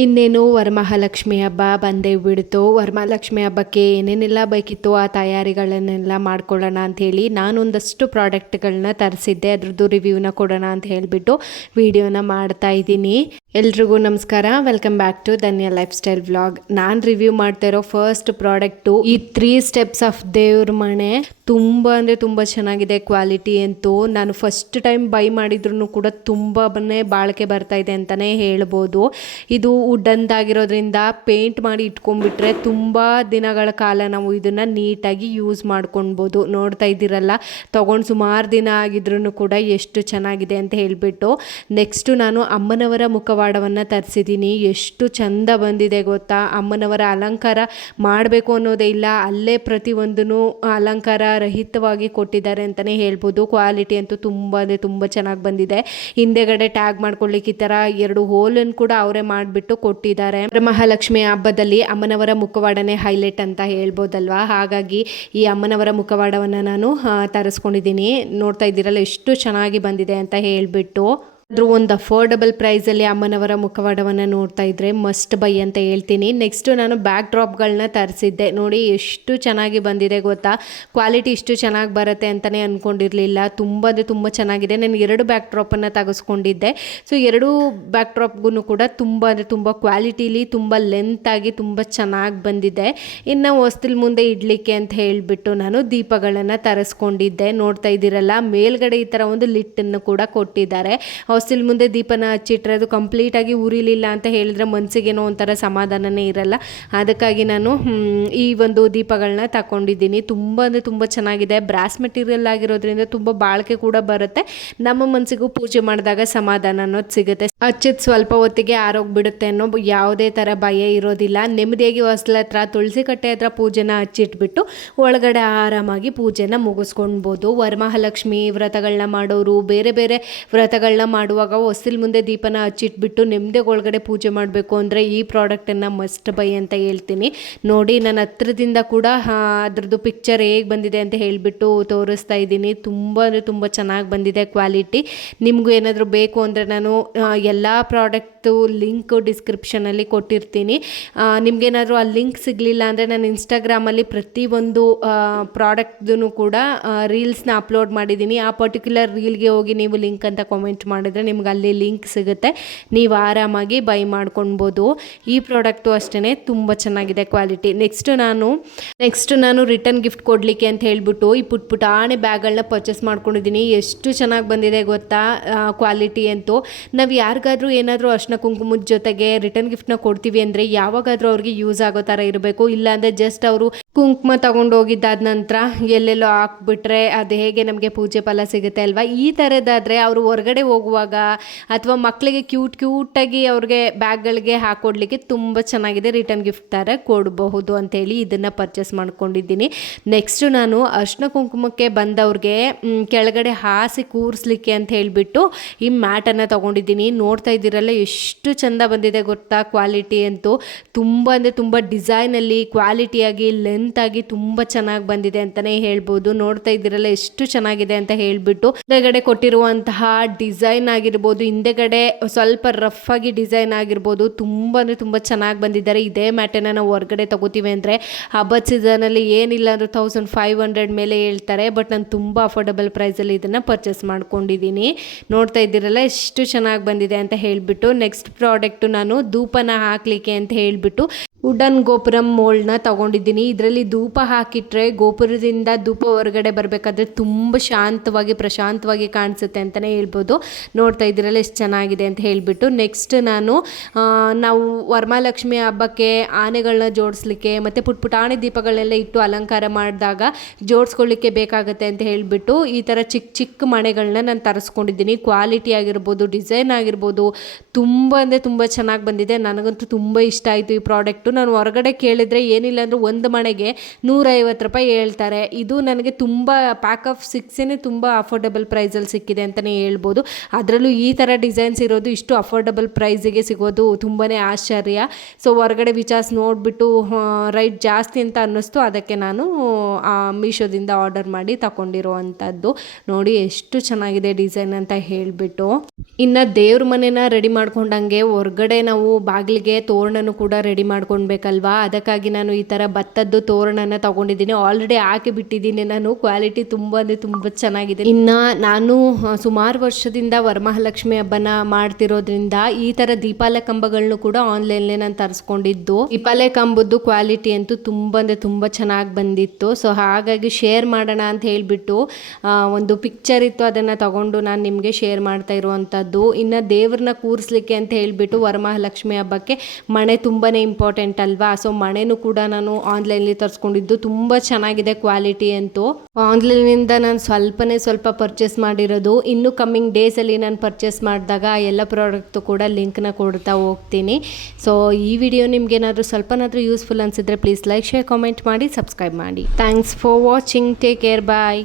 ಇನ್ನೇನು ವರಮಹಾಲಕ್ಷ್ಮಿ ಹಬ್ಬ ಬಂದೇ ಬಿಡ್ತು. ವರಮಹಾಲಕ್ಷ್ಮಿ ಹಬ್ಬಕ್ಕೆ ಏನೇನೆಲ್ಲ ಬೇಕಿತ್ತು ಆ ತಯಾರಿಗಳನ್ನೆಲ್ಲ ಮಾಡ್ಕೊಳ್ಳೋಣ ಅಂಥೇಳಿ ನಾನೊಂದಷ್ಟು ಪ್ರಾಡಕ್ಟ್ಗಳನ್ನ ತರಿಸಿದ್ದೆ. ಅದ್ರದ್ದು ರಿವ್ಯೂನ ಕೊಡೋಣ ಅಂತ ಹೇಳಿಬಿಟ್ಟು ವಿಡಿಯೋನ ಮಾಡ್ತಾ ಇದ್ದೀನಿ. ಎಲ್ರಿಗೂ ನಮಸ್ಕಾರ, welcome back to Dhanya lifestyle vlog. ನಾನು ರಿವ್ಯೂ ಮಾಡ್ತಾ ಇರೋ ಫಸ್ಟ್ ಪ್ರಾಡಕ್ಟು ಈ 3 ಸ್ಟೆಪ್ಸ್ ಆಫ್ ದೇವ್ರ ಮಣೆ. ತುಂಬ ಅಂದರೆ ತುಂಬ ಚೆನ್ನಾಗಿದೆ ಕ್ವಾಲಿಟಿ ಅಂತೂ. ನಾನು ಫಸ್ಟ್ ಟೈಮ್ ಬೈ ಮಾಡಿದ್ರು ಕೂಡ ತುಂಬನೇ ಬಾಳಿಕೆ ಬರ್ತಾ ಇದೆ ಅಂತಲೇ ಹೇಳ್ಬೋದು. ಇದು ವುಡ್ಡಂತಾಗಿರೋದ್ರಿಂದ ಪೇಂಟ್ ಮಾಡಿ ಇಟ್ಕೊಂಡ್ಬಿಟ್ರೆ ತುಂಬ ದಿನಗಳ ಕಾಲ ನಾವು ಇದನ್ನು ನೀಟಾಗಿ ಯೂಸ್ ಮಾಡ್ಕೊಳ್ಬೋದು. ನೋಡ್ತಾ ಇದ್ದೀರಲ್ಲ, ತೊಗೊಂಡು ಸುಮಾರು ದಿನ ಆಗಿದ್ರೂ ಕೂಡ ಎಷ್ಟು ಚೆನ್ನಾಗಿದೆ ಅಂತ ಹೇಳಿಬಿಟ್ಟು. ನೆಕ್ಸ್ಟು ನಾನು ಅಮ್ಮನವರ ಮುಖವಾಡವನ್ನು ತರಿಸಿದ್ದೀನಿ. ಎಷ್ಟು ಚಂದ ಬಂದಿದೆ ಗೊತ್ತಾ. ಅಮ್ಮನವರ ಅಲಂಕಾರ ಮಾಡಬೇಕು ಅನ್ನೋದೇ ಇಲ್ಲ, ಅಲ್ಲೇ ಪ್ರತಿಯೊಂದೂ ಅಲಂಕಾರ ರಹಿತವಾಗಿ ಕೊಟ್ಟಿದ್ದಾರೆ ಅಂತಲೇ ಹೇಳ್ಬೋದು. ಕ್ವಾಲಿಟಿ ಅಂತೂ ತುಂಬ ಅಂದರೆ ತುಂಬ ಚೆನ್ನಾಗಿ ಬಂದಿದೆ. ಹಿಂದೆಗಡೆ ಟ್ಯಾಗ್ ಮಾಡ್ಕೊಳ್ಳಿಕ್ಕೆ ಈ ಥರ 2 ಹೋಲನ್ನು ಕೂಡ ಅವರೇ ಮಾಡಿಬಿಟ್ಟು ಕೊಟ್ಟಿದ್ದಾರೆ. ಮಹಾಲಕ್ಷ್ಮಿ ಹಬ್ಬದಲ್ಲಿ ಅಮ್ಮನವರ ಮುಖವಾಡನೇ ಹೈಲೈಟ್ ಅಂತ ಹೇಳ್ಬೋದಲ್ವಾ. ಹಾಗಾಗಿ ಈ ಅಮ್ಮನವರ ಮುಖವಾಡವನ್ನು ನಾನು ತರಿಸ್ಕೊಂಡಿದ್ದೀನಿ. ನೋಡ್ತಾ ಇದ್ದೀರಲ್ಲ ಎಷ್ಟು ಚೆನ್ನಾಗಿ ಬಂದಿದೆ ಅಂತ ಹೇಳಿಬಿಟ್ಟು. ಅದ್ರ ಒಂದು ಅಫೋರ್ಡಬಲ್ ಪ್ರೈಸಲ್ಲಿ ಅಮ್ಮನವರ ಮುಖವಾಡವನ್ನು ನೋಡ್ತಾ ಇದ್ರೆ ಮಸ್ಟ್ ಬೈ ಅಂತ ಹೇಳ್ತೀನಿ. ನೆಕ್ಸ್ಟು ನಾನು ಬ್ಯಾಕ್ ಡ್ರಾಪ್ಗಳನ್ನ ತರಿಸಿದ್ದೆ. ನೋಡಿ ಎಷ್ಟು ಚೆನ್ನಾಗಿ ಬಂದಿದೆ ಗೊತ್ತಾ. ಕ್ವಾಲಿಟಿ ಇಷ್ಟು ಚೆನ್ನಾಗಿ ಬರುತ್ತೆ ಅಂತಲೇ ಅಂದ್ಕೊಂಡಿರಲಿಲ್ಲ. ತುಂಬ ಅಂದರೆ ತುಂಬ ಚೆನ್ನಾಗಿದೆ. ನಾನು 2 ಬ್ಯಾಕ್ ಡ್ರಾಪನ್ನು ತೆಗೆಸ್ಕೊಂಡಿದ್ದೆ. ಸೊ 2 ಬ್ಯಾಕ್ ಡ್ರಾಪ್ಗೂ ಕೂಡ ತುಂಬ ಅಂದರೆ ತುಂಬ ಕ್ವಾಲಿಟಿಲಿ ತುಂಬ ಲೆಂತಾಗಿ ತುಂಬ ಚೆನ್ನಾಗಿ ಬಂದಿದೆ. ಇನ್ನು ಹೊಸ್ತಿಲ್ ಮುಂದೆ ಇಡಲಿಕ್ಕೆ ಅಂತ ಹೇಳಿಬಿಟ್ಟು ನಾನು ದೀಪಗಳನ್ನು ತರಿಸ್ಕೊಂಡಿದ್ದೆ. ನೋಡ್ತಾ ಇದ್ದೀರಲ್ಲ, ಮೇಲ್ಗಡೆ ಈ ಥರ ಒಂದು ಲಿಟ್ಟನ್ನು ಕೂಡ ಕೊಟ್ಟಿದ್ದಾರೆ. ಹೊಸ್ತಿಲ್ ಮುಂದೆ ದೀಪನ ಹಚ್ಚಿಟ್ರೆ ಅದು ಕಂಪ್ಲೀಟಾಗಿ ಉರಿಲಿಲ್ಲ ಅಂತ ಹೇಳಿದ್ರೆ ಮನಸ್ಸಿಗೇನೋ ಒಂಥರ ಸಮಾಧಾನನೇ ಇರಲ್ಲ. ಅದಕ್ಕಾಗಿ ನಾನು ಈ ಒಂದು ದೀಪಗಳನ್ನ ತಗೊಂಡಿದ್ದೀನಿ. ತುಂಬ ಅಂದರೆ ತುಂಬ ಚೆನ್ನಾಗಿದೆ. ಬ್ರಾಸ್ ಮೆಟೀರಿಯಲ್ ಆಗಿರೋದ್ರಿಂದ ತುಂಬ ಬಾಳಿಕೆ ಕೂಡ ಬರುತ್ತೆ. ನಮ್ಮ ಮನಸ್ಸಿಗೂ ಪೂಜೆ ಮಾಡಿದಾಗ ಸಮಾಧಾನ ಅನ್ನೋದು ಸಿಗುತ್ತೆ. ಹಚ್ಚಿದ ಸ್ವಲ್ಪ ಹೊತ್ತಿಗೆ ಆರೋಗ್ಬಿಡುತ್ತೆ ಅನ್ನೋ ಯಾವುದೇ ಥರ ಭಯ ಇರೋದಿಲ್ಲ. ನೆಮ್ಮದಿಯಾಗಿ ಹೊಸ್ಲ ಹತ್ರ ತುಳಸಿ ಕಟ್ಟೆ ಹತ್ರ ಪೂಜೆನ ಹಚ್ಚಿಟ್ಬಿಟ್ಟು ಒಳಗಡೆ ಆರಾಮಾಗಿ ಪೂಜೆನ ಮುಗಿಸ್ಕೊಳ್ಬೋದು. ವರಮಹಾಲಕ್ಷ್ಮಿ ವ್ರತಗಳನ್ನ ಮಾಡೋರು, ಬೇರೆ ಬೇರೆ ವ್ರತಗಳನ್ನ ಮಾಡುವಾಗ ಹೊಸ್ತಿಲ್ ಮುಂದೆ ದೀಪನ ಹಚ್ಚಿಟ್ಬಿಟ್ಟು ನೆಮ್ಮದಿಯಾಗಿ ಒಳಗಡೆ ಪೂಜೆ ಮಾಡಬೇಕು ಅಂದರೆ ಈ ಪ್ರಾಡಕ್ಟನ್ನು ಮಸ್ಟ್ ಬೈ ಅಂತ ಹೇಳ್ತೀನಿ. ನೋಡಿ, ನನ್ನ ಹತ್ರದಿಂದ ಕೂಡ ಅದ್ರದ್ದು ಪಿಕ್ಚರ್ ಹೇಗೆ ಬಂದಿದೆ ಅಂತ ಹೇಳಿಬಿಟ್ಟು ತೋರಿಸ್ತಾ ಇದ್ದೀನಿ. ತುಂಬ ಅಂದರೆ ತುಂಬ ಚೆನ್ನಾಗಿ ಬಂದಿದೆ ಕ್ವಾಲಿಟಿ. ನಿಮಗೂ ಏನಾದರೂ ಬೇಕು ಅಂದರೆ ನಾನು ಎಲ್ಲ ಪ್ರಾಡಕ್ಟು ಲಿಂಕ್ ಡಿಸ್ಕ್ರಿಪ್ಷನಲ್ಲಿ ಕೊಟ್ಟಿರ್ತೀನಿ. ನಿಮಗೇನಾದರೂ ಆ ಲಿಂಕ್ ಸಿಗಲಿಲ್ಲ ಅಂದರೆ ನಾನು ಇನ್ಸ್ಟಾಗ್ರಾಮಲ್ಲಿ ಪ್ರತಿಯೊಂದು ಪ್ರಾಡಕ್ಟ್ದು ಕೂಡ ರೀಲ್ಸ್ನ ಅಪ್ಲೋಡ್ ಮಾಡಿದ್ದೀನಿ. ಆ ಪರ್ಟಿಕ್ಯುಲರ್ ರೀಲ್ಗೆ ಹೋಗಿ ನೀವು ಲಿಂಕ್ ಅಂತ ಕಾಮೆಂಟ್ ಮಾಡಿದ್ರೆ ನಿಮ್ಗೆ ಅಲ್ಲಿ ಲಿಂಕ್ ಸಿಗುತ್ತೆ. ನೀವು ಆರಾಮಾಗಿ ಬೈ ಮಾಡ್ಕೊಳ್ಬೋದು. ಈ ಪ್ರಾಡಕ್ಟು ಅಷ್ಟೇ ತುಂಬ ಚೆನ್ನಾಗಿದೆ ಕ್ವಾಲಿಟಿ. ನೆಕ್ಸ್ಟು ನಾನು ರಿಟರ್ನ್ ಗಿಫ್ಟ್ ಕೊಡಲಿಕ್ಕೆ ಅಂತ ಹೇಳಿಬಿಟ್ಟು ಈ ಪುಟ್ಟಾಣೆ ಬ್ಯಾಗ್ಗಳನ್ನ ಪರ್ಚೇಸ್ ಮಾಡ್ಕೊಂಡಿದ್ದೀನಿ. ಎಷ್ಟು ಚೆನ್ನಾಗಿ ಬಂದಿದೆ ಗೊತ್ತಾ ಕ್ವಾಲಿಟಿ ಅಂತೂ. ನಾವು ಯಾರಿಗಾದ್ರೂ ಏನಾದರೂ ಅರ್ಶಿನ ಕುಂಕುಮದ ಜೊತೆಗೆ ರಿಟರ್ನ್ ಗಿಫ್ಟ್ನ ಕೊಡ್ತೀವಿ ಅಂದರೆ ಯಾವಾಗಾದರೂ ಅವ್ರಿಗೆ ಯೂಸ್ ಆಗೋ ಥರ ಇರಬೇಕು. ಇಲ್ಲಾಂದರೆ ಜಸ್ಟ್ ಅವರು ಕುಂಕುಮ ತಗೊಂಡು ಹೋಗಿದ್ದಾದ ನಂತರ ಎಲ್ಲೆಲ್ಲೋ ಹಾಕ್ಬಿಟ್ರೆ ಅದು ಹೇಗೆ ನಮಗೆ ಪೂಜೆ ಫಲ ಸಿಗುತ್ತೆ ಅಲ್ವಾ. ಈ ಥರದ್ದಾದರೆ ಅವರು ಹೊರಗಡೆ ಹೋಗುವಾಗ ಅಥವಾ ಮಕ್ಕಳಿಗೆ ಕ್ಯೂಟಾಗಿ ಅವ್ರಿಗೆ ಬ್ಯಾಗ್ಗಳಿಗೆ ಹಾಕೊಡ್ಲಿಕ್ಕೆ ತುಂಬ ಚೆನ್ನಾಗಿದೆ. ರಿಟರ್ನ್ ಗಿಫ್ಟ್ ಥರ ಕೊಡಬಹುದು ಅಂತೇಳಿ ಇದನ್ನು ಪರ್ಚೇಸ್ ಮಾಡ್ಕೊಂಡಿದ್ದೀನಿ. ನೆಕ್ಸ್ಟು ನಾನು ಅರ್ಶಿನ ಕುಂಕುಮಕ್ಕೆ ಬಂದವ್ರಿಗೆ ಕೆಳಗಡೆ ಹಾಸಿ ಕೂರಿಸ್ಲಿಕ್ಕೆ ಅಂತ ಹೇಳಿಬಿಟ್ಟು ಈ ಮ್ಯಾಟನ್ನು ತೊಗೊಂಡಿದ್ದೀನಿ. ನೋಡ್ತಾ ಇದ್ದೀರಲ್ಲ ಎಷ್ಟು ಚೆಂದ ಬಂದಿದೆ ಗೊತ್ತಾ ಕ್ವಾಲಿಟಿ ಅಂತೂ. ತುಂಬ ಅಂದರೆ ತುಂಬ ಡಿಸೈನಲ್ಲಿ ಕ್ವಾಲಿಟಿಯಾಗಿ ಲೆಂತಾಗಿ ತುಂಬ ಚೆನ್ನಾಗಿ ಬಂದಿದೆ ಅಂತಲೇ ಹೇಳ್ಬೋದು. ನೋಡ್ತಾ ಇದ್ದೀರಲ್ಲ ಎಷ್ಟು ಚೆನ್ನಾಗಿದೆ ಅಂತ ಹೇಳಿಬಿಟ್ಟು. ಹಿಂದೆಗಡೆ ಕೊಟ್ಟಿರುವಂತಹ ಡಿಸೈನ್ ಆಗಿರ್ಬೋದು, ಹಿಂದೆಗಡೆ ಸ್ವಲ್ಪ ರಫ್ ಆಗಿ ಡಿಸೈನ್ ಆಗಿರ್ಬೋದು, ತುಂಬ ಅಂದರೆ ತುಂಬ ಚೆನ್ನಾಗಿ ಬಂದಿದ್ದಾರೆ. ಇದೇ ಮ್ಯಾಟನ್ನು ನಾವು ಹೊರಗಡೆ ತಗೋತೀವಿ ಅಂದರೆ ಹಬ್ಬದ ಸೀಸನಲ್ಲಿ ಏನಿಲ್ಲ ಅಂದರೂ 1500 ಮೇಲೆ ಹೇಳ್ತಾರೆ. ಬಟ್ ನಾನು ತುಂಬ ಅಫೋರ್ಡಬಲ್ ಪ್ರೈಸಲ್ಲಿ ಇದನ್ನು ಪರ್ಚೇಸ್ ಮಾಡ್ಕೊಂಡಿದ್ದೀನಿ. ನೋಡ್ತಾ ಇದ್ದೀರಲ್ಲ ಎಷ್ಟು ಚೆನ್ನಾಗಿ ಬಂದಿದೆ ಅಂತ ಹೇಳಿಬಿಟ್ಟು. ನೆಕ್ಸ್ಟ್ ಪ್ರಾಡಕ್ಟು ನಾನು ಧೂಪನ ಹಾಕಲಿಕ್ಕೆ ಅಂತ ಹೇಳಿಬಿಟ್ಟು ವುಡನ್ ಗೋಪುರಂ ಮೋಲ್ಡ್ನ ತೊಗೊಂಡಿದ್ದೀನಿ. ಇದರಲ್ಲಿ ಧೂಪ ಹಾಕಿಟ್ರೆ ಗೋಪುರದಿಂದ ಧೂಪ ಹೊರಗಡೆ ಬರಬೇಕಾದ್ರೆ ತುಂಬ ಶಾಂತವಾಗಿ ಪ್ರಶಾಂತವಾಗಿ ಕಾಣಿಸುತ್ತೆ ಅಂತಲೇ ಹೇಳ್ಬೋದು. ನೋಡ್ತಾ ಇದ್ದೀರಲ್ಲ ಎಷ್ಟು ಚೆನ್ನಾಗಿದೆ ಅಂತ ಹೇಳಿಬಿಟ್ಟು. ನೆಕ್ಸ್ಟ್ ನಾವು ವರಮಹಾಲಕ್ಷ್ಮಿ ಹಬ್ಬಕ್ಕೆ ಆನೆಗಳನ್ನ ಜೋಡಿಸ್ಲಿಕ್ಕೆ ಮತ್ತು ಪುಟ್ಟಾಣಿ ದೀಪಗಳನ್ನೆಲ್ಲ ಇಟ್ಟು ಅಲಂಕಾರ ಮಾಡಿದಾಗ ಜೋಡಿಸ್ಕೊಳ್ಳಿಕ್ಕೆ ಬೇಕಾಗುತ್ತೆ ಅಂತ ಹೇಳಿಬಿಟ್ಟು ಈ ಥರ ಚಿಕ್ಕ ಮಣೆಗಳನ್ನ ನಾನು ತರಿಸ್ಕೊಂಡಿದ್ದೀನಿ. ಕ್ವಾಲಿಟಿ ಆಗಿರ್ಬೋದು, ಡಿಸೈನ್ ಆಗಿರ್ಬೋದು ತುಂಬ ಅಂದರೆ ತುಂಬ ಚೆನ್ನಾಗಿ ಬಂದಿದೆ. ನನಗಂತೂ ತುಂಬ ಇಷ್ಟ ಆಯಿತು ಈ ಪ್ರಾಡಕ್ಟು. ಕೊಟ್ಟು ನಾನು ಹೊರಗಡೆ ಕೇಳಿದರೆ ಏನಿಲ್ಲ ಅಂದರೆ ಒಂದು ಮಣೆಗೆ 150 ರೂಪಾಯಿ ಹೇಳ್ತಾರೆ. ಇದು ನನಗೆ ತುಂಬ ಪ್ಯಾಕ್ ಆಫ್ 6 ತುಂಬ ಅಫೋರ್ಡೆಬಲ್ ಪ್ರೈಸಲ್ಲಿ ಸಿಕ್ಕಿದೆ ಅಂತಲೇ ಹೇಳ್ಬೋದು. ಅದರಲ್ಲೂ ಈ ಥರ ಡಿಸೈನ್ಸ್ ಇರೋದು ಇಷ್ಟು ಅಫೋರ್ಡೆಬಲ್ ಪ್ರೈಸಿಗೆ ಸಿಗೋದು ತುಂಬಾ ಆಶ್ಚರ್ಯ. ಸೊ ಹೊರಗಡೆ ವಿಚಾರಿಸಿ ನೋಡಿಬಿಟ್ಟು ರೈಟ್ ಜಾಸ್ತಿ ಅಂತ ಅನ್ನಿಸ್ತು, ಅದಕ್ಕೆ ನಾನು ಮೀಶೋದಿಂದ ಆರ್ಡರ್ ಮಾಡಿ ತಗೊಂಡಿರುವಂಥದ್ದು. ನೋಡಿ ಎಷ್ಟು ಚೆನ್ನಾಗಿದೆ ಡಿಸೈನ್ ಅಂತ ಹೇಳಿಬಿಟ್ಟು. ಇನ್ನು ದೇವ್ರ ಮನೆನ ರೆಡಿ ಮಾಡ್ಕೊಂಡಂಗೆ ಹೊರಗಡೆ ನಾವು ಬಾಗಿಲಿಗೆ ತೋರಣನೂ ಕೂಡ ರೆಡಿ ಮಾಡ್ಕೊಳ್ಬೇಕಲ್ವಾ, ಅದಕ್ಕಾಗಿ ನಾನು ಈ ಥರ ಭತ್ತದ್ದು ತೋರಣನ ತಗೊಂಡಿದ್ದೀನಿ. ಆಲ್ರೆಡಿ ಹಾಕಿ ಬಿಟ್ಟಿದ್ದೀನಿ ನಾನು. ಕ್ವಾಲಿಟಿ ತುಂಬ ಅಂದರೆ ತುಂಬ ಚೆನ್ನಾಗಿದೆ. ಇನ್ನು ನಾನು ಸುಮಾರು ವರ್ಷದಿಂದ ವರಮಹಾಲಕ್ಷ್ಮಿ ಹಬ್ಬನ ಮಾಡ್ತಿರೋದ್ರಿಂದ ಈ ಥರ ದೀಪಾಲೆ ಕಂಬಗಳನ್ನು ಕೂಡ ಆನ್ಲೈನ್ಲೇ ನಾನು ತರಿಸ್ಕೊಂಡಿದ್ದು. ದೀಪಾಲೆ ಕಂಬದ್ದು ಕ್ವಾಲಿಟಿ ಅಂತೂ ತುಂಬ ಅಂದರೆ ತುಂಬ ಚೆನ್ನಾಗಿ ಬಂದಿತ್ತು. ಸೊ ಹಾಗಾಗಿ ಶೇರ್ ಮಾಡೋಣ ಅಂತ ಹೇಳಿಬಿಟ್ಟು ಒಂದು ಪಿಕ್ಚರ್ ಇತ್ತು, ಅದನ್ನು ತಗೊಂಡು ನಾನು ನಿಮಗೆ ಶೇರ್ ಮಾಡ್ತಾ ಇರುವಂಥದ್ದು. ಇನ್ನು ದೇವ್ರನ್ನ ಕೂರಿಸ್ಲಿಕ್ಕೆ ಅಂತ ಹೇಳಿಬಿಟ್ಟು ವರಮಹಾಲಕ್ಷ್ಮಿ ಹಬ್ಬಕ್ಕೆ ಮಣೆ ತುಂಬಾ ಇಂಪಾರ್ಟೆಂಟ್ ಅಲ್ವಾ. ಸೊ ಮಣೆನೂ ಕೂಡ ನಾನು ಆನ್ಲೈನಲ್ಲಿ ತರಿಸ್ಕೊಂಡಿದ್ದು. ತುಂಬ ಚೆನ್ನಾಗಿದೆ ಕ್ವಾಲಿಟಿ ಅಂತೂ. ಆನ್ಲೈನಿಂದ ನಾನು ಸ್ವಲ್ಪ ಪರ್ಚೇಸ್ ಮಾಡಿರೋದು. ಇನ್ನು ಕಮ್ಮಿಂಗ್ ಡೇಸಲ್ಲಿ ನಾನು ಪರ್ಚೇಸ್ ಮಾಡಿದಾಗ ಎಲ್ಲ ಪ್ರಾಡಕ್ಟು ಕೂಡ ಲಿಂಕ್ನ ಕೊಡ್ತಾ ಹೋಗ್ತೀನಿ. ಸೊ ಈ ವಿಡಿಯೋ ನಿಮ್ಗೇನಾದರೂ ಸ್ವಲ್ಪನಾದರೂ ಯೂಸ್ಫುಲ್ ಅನಿಸಿದ್ರೆ ಪ್ಲೀಸ್ ಲೈಕ್, ಶೇರ್, ಕಾಮೆಂಟ್ ಮಾಡಿ, ಸಬ್ಸ್ಕ್ರೈಬ್ ಮಾಡಿ. Thanks for watching. Take care. Bye.